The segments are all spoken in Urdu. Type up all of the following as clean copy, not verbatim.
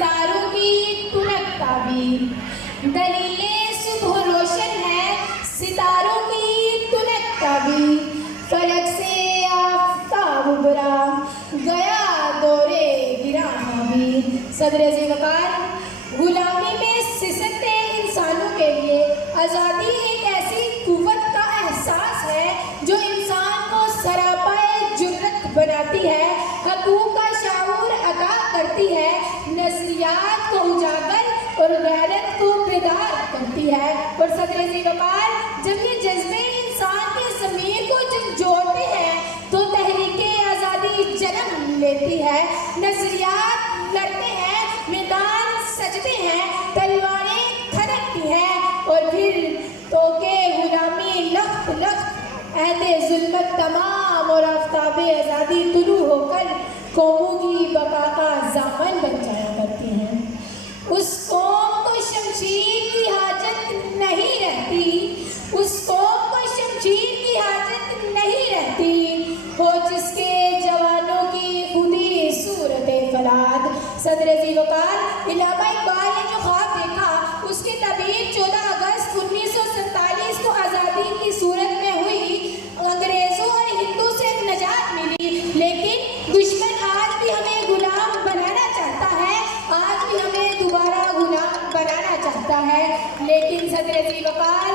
ستاروں کی تنک تعبیر. دلیل صبح روشن ہے ستاروں کی تنک تعبیر. فلک سے آفتاب ابھرا گیا دورے گراں معبیر. صدر عظیم وقار، غلامی میں سسکتے انسانوں کے لیے آزادی ایک ایسی قوت کا احساس ہے جو انسان کو سراپائے جرت بناتی ہے، حقوق کا شعور عطا کرتی ہے، نظریات کو اجاگر اور غیرت کو بیدار کرتی ہے. اور صدر عظیم وقار، جب یہ جذبے انسان کے ضمیر کو جب جوڑتے ہیں تو تحریک آزادی جنم لیتی ہے. نظریات لڑتے ہیں، میدان سجتے ہیں، تلواریں تھنکتی ہیں اور پھر توکے غلامی لخت لخت عہد ظلمت تمام اور آفتاب آزادی طلوع ہو کر قوموں کی بقا کا ضامن بن جایا کرتی ہیں. اس قوم کو شمشیر کی حاجت نہیں رہتی، اس قوم کو شمشیر کی حاجت نہیں رہتی ہو جس کے جوانوں کی خودی صورت فلاد. صدر عظیم وقار، علامہ اقبال نے جو خواب دیکھا اس کی تعبیر 14 اگست 1947 کو آزادی کی صورت میں ہوئی. انگریزوں اور ہندو سے نجات ملی، لیکن دشمن آج بھی ہمیں غلام بنانا چاہتا ہے، آج بھی ہمیں دوبارہ غلام بنانا چاہتا ہے. لیکن صدر عظیم وقار،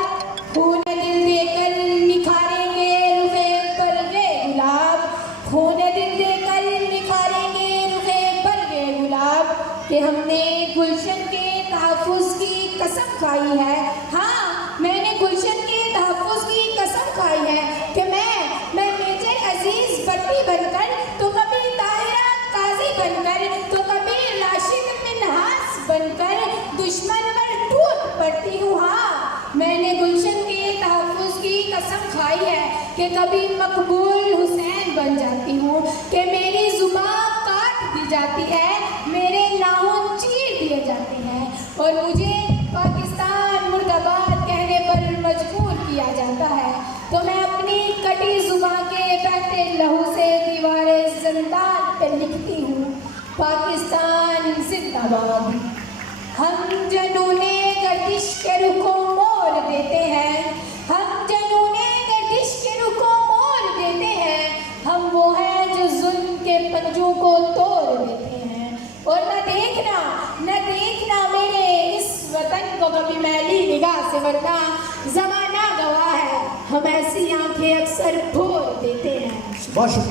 خون دل دے کر نکھاریں گے رخ برگ گلاب، خون دل دے کر نکھاریں گے رخ برگ گلاب. کہ ہم نے گلشن کے تحفظ کی قسم کھائی ہے. ہاں، میں نے گلشن کے تحفظ کی قسم کھائی ہے کہ میں میجر عزیز بٹی بن کر، تو کبھی طاہرہ قاضی بن کر، تو کبھی راشد منہاس بن کر دشمن پر ٹوٹ پڑتی ہوں. ہاں، میں نے گلشن کے تحفظ کی قسم کھائی ہے کہ کبھی مقبول حسین بن جاتی ہوں، کہ میری زبان کاٹ دی جاتی ہے، میرے ناخن چیر دیے جاتے ہیں اور مجھے پاکستان مرد آباد کہنے پر مجبور کیا جاتا ہے. تو میں اپنی کٹی زبان کے بہتے لہو سے دیوار زندان پہ لکھتی ہوں، پاکستان زندہ باد. ہم جنون گردش کے رخ کو موڑ دیتے ہیں، ہم جنون گردش کے رخ کو موڑ دیتے ہیں، ہم وہ ہیں جو ظلم کے پنجوں کو توڑ دیتے ہیں. اور نہ دیکھنا میرے اس وطن کو کبھی میلی نگاہ سے، ورنہ زمانہ گواہ ہے ہم ایسی آنکھیں اکثر پھوڑ دیتے ہیں. بہت شکریہ.